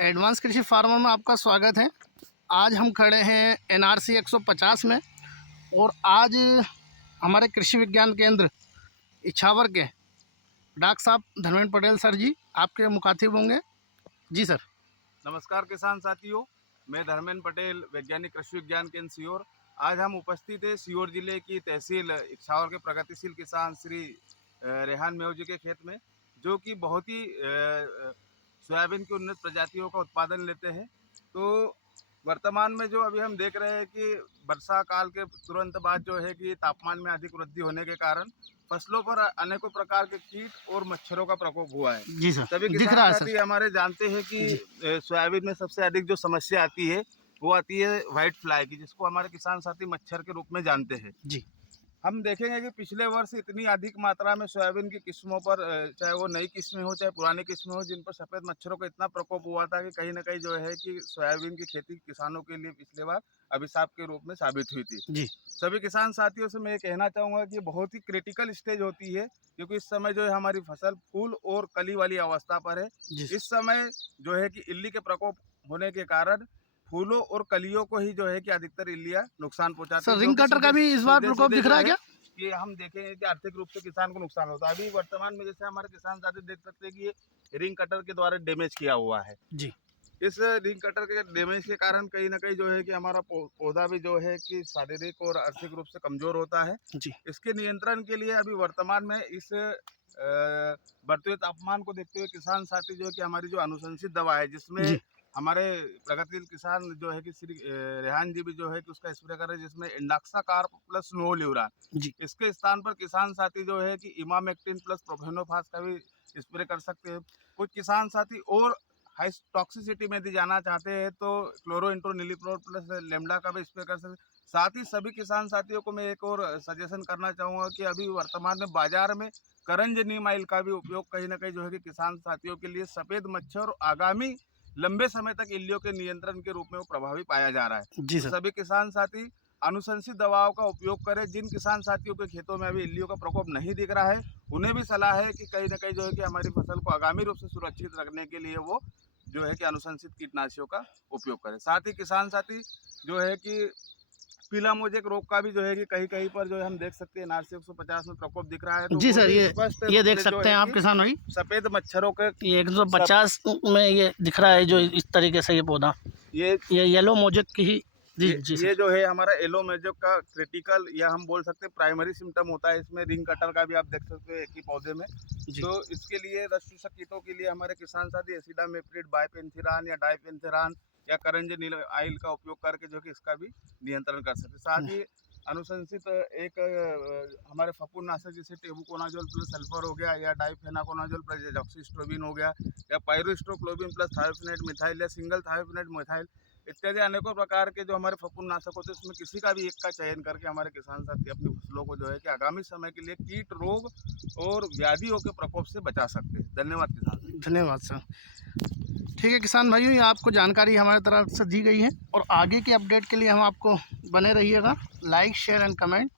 Advance कृषि farmer में आपका स्वागत है। आज हम खड़े हैं एनआरसी 150 में और आज हमारे कृषि विज्ञान केंद्र इछावर के डॉक्टर साहब धर्मेंद्र पटेल सर जी आपके मुखातिब होंगे। जी सर। नमस्कार किसान साथियों, मैं धर्मेंद्र पटेल, वैज्ञानिक कृषि विज्ञान केंद्र सीहोर। आज हम उपस्थित है सीहोर जिले की तहसील इछावर के प्रगतिशील किसान श्री रेहान मेव जी के खेत में, जो कि बहुत ही सोयाबीन की उन्नत प्रजातियों का उत्पादन लेते हैं। तो वर्तमान में जो अभी हम देख रहे हैं कि वर्षा काल के तुरंत बाद जो है कि तापमान में अधिक वृद्धि होने के कारण फसलों पर अनेकों प्रकार के कीट और मच्छरों का प्रकोप हुआ है। जी सर, सभी किसान साथी हमारे जानते हैं कि सोयाबीन में सबसे अधिक जो समस्या आती है वो आती है व्हाइट फ्लाई की, जिसको हमारे किसान साथी मच्छर के रूप में जानते हैं। जी। हम देखेंगे कि पिछले वर्ष इतनी अधिक मात्रा में सोयाबीन की किस्मों पर, चाहे वो नई किस्में हो चाहे पुरानी किस्में हो, जिन पर सफ़ेद मच्छरों का इतना प्रकोप हुआ था कि कहीं ना कहीं जो है कि सोयाबीन की खेती किसानों के लिए पिछले बार अभिशाप के रूप में साबित हुई थी। जी। सभी किसान साथियों से मैं ये कहना चाहूँगा कि बहुत ही क्रिटिकल स्टेज होती है, क्योंकि इस समय जो है हमारी फसल फूल और कली वाली अवस्था पर है। इस समय जो है कि इल्ली के प्रकोप होने के कारण फूलों और कलियों को ही जो है कि अधिकतर इल्लियां नुकसान पहुंचाती है। रिंग कटर का भी इस बार प्रकोप दिख रहा है क्या? कि हम देखेंगे कि आर्थिक रूप से किसान को नुकसान होता है। अभी वर्तमान में जैसे हमारे किसान साथी देख सकते हैं कि ये रिंग कटर के द्वारा डैमेज किया हुआ है। जी। इस रिंग कटर के डैमेज के कारण कहीं ना कहीं जो है कि हमारा पौधा भी जो है कि शारीरिक और आर्थिक रूप से कमजोर होता है। जी। इसके नियंत्रण के लिए अभी वर्तमान में इस बढ़ते हुए तापमान को देखते हुए किसान साथी जो है कि हमारी जो अनुशंसित दवा है, जिसमें हमारे प्रगतिशील किसान जो है कि श्री रेहान जी भी जो है कि उसका स्प्रे कर रहे हैं, जिसमें इंडक्साकार्प प्लस नोवल्यूरान। इसके स्थान पर किसान साथी जो है कि इमामेक्टिन प्लस प्रोफेनोफास का भी स्प्रे कर सकते हैं। कुछ किसान साथी और हाई टॉक्सिसिटी में यदि जाना चाहते हैं तो क्लोरोइंट्रोनिलिप्रोल प्लस लेमडा का भी स्प्रे कर सकते हैं। साथ ही सभी किसान साथियों को मैं एक और सजेशन करना चाहूँगा कि अभी वर्तमान में बाजार में करंज नीम ऑयल का भी उपयोग कहीं ना कहीं जो है कि किसान साथियों के लिए सफ़ेद मच्छर और आगामी लंबे समय तक इल्लियों के नियंत्रण के रूप में वो प्रभावी पाया जा रहा है। जी तो सर। सभी किसान साथी अनुशंसित दवाओं का उपयोग करें। जिन किसान साथियों के खेतों में अभी इल्लियों का प्रकोप नहीं दिख रहा है, उन्हें भी सलाह है कि कहीं ना कहीं जो है कि हमारी फसल को आगामी रूप से सुरक्षित रखने के लिए वो जो है कि अनुशंसित कीटनाशियों का उपयोग करें। साथ ही किसान साथी जो है कि पीला मोजेक रोग का भी जो है कि कहीं कहीं पर जो है हम देख सकते हैं एनआरसी 150 में प्रकोप दिख रहा है। तो जी सर, ये देख सकते हैं आप किसान भाई, सफेद मच्छरों के ये 150 में ये दिख रहा है जो इस तरीके से ये पौधा, ये येलो मोजेक की ही। ये जो है हमारा येलो मोजेक का क्रिटिकल या हम बोल सकते हैं प्राइमरी सिम्टम होता है। इसमें रिंग कटर का भी आप देख सकते हो एक ही पौधे में। तो इसके लिए रस चूसक कीटों के लिए हमारे किसान साथी एसिडामेप्रिड, बाइपेंथेरान या डाइपेंथेरान या करंज नील ऑयल का उपयोग करके जो कि इसका भी नियंत्रण कर सकते हैं। साथ ही अनुशंसित एक हमारे फफूंदनाशक जैसे टेबुकोनाजोल प्लस सल्फर हो गया, या डाइफेनाकोनाजोल प्लस डॉक्सीस्ट्रोबिन हो गया, या पायरोस्ट्रोक्लोबिन प्लस थायोफिनेट मिथाइल या सिंगल थायोफिनेट मिथाइल इत्यादि अनेकों प्रकार के जो हमारे फफूंदनाशक होते हैं, उसमें किसी का भी एक का चयन करके हमारे किसान साथी अपनी फसलों को जो है कि आगामी समय के लिए कीट, रोग और व्याधियों के प्रकोप से बचा सकते हैं। धन्यवाद किसान। धन्यवाद सर। ठीक है किसान भाइयों, ये आपको जानकारी हमारी तरफ से दी गई है और आगे की अपडेट के लिए हम आपको बने रहिएगा। Like, share and comment.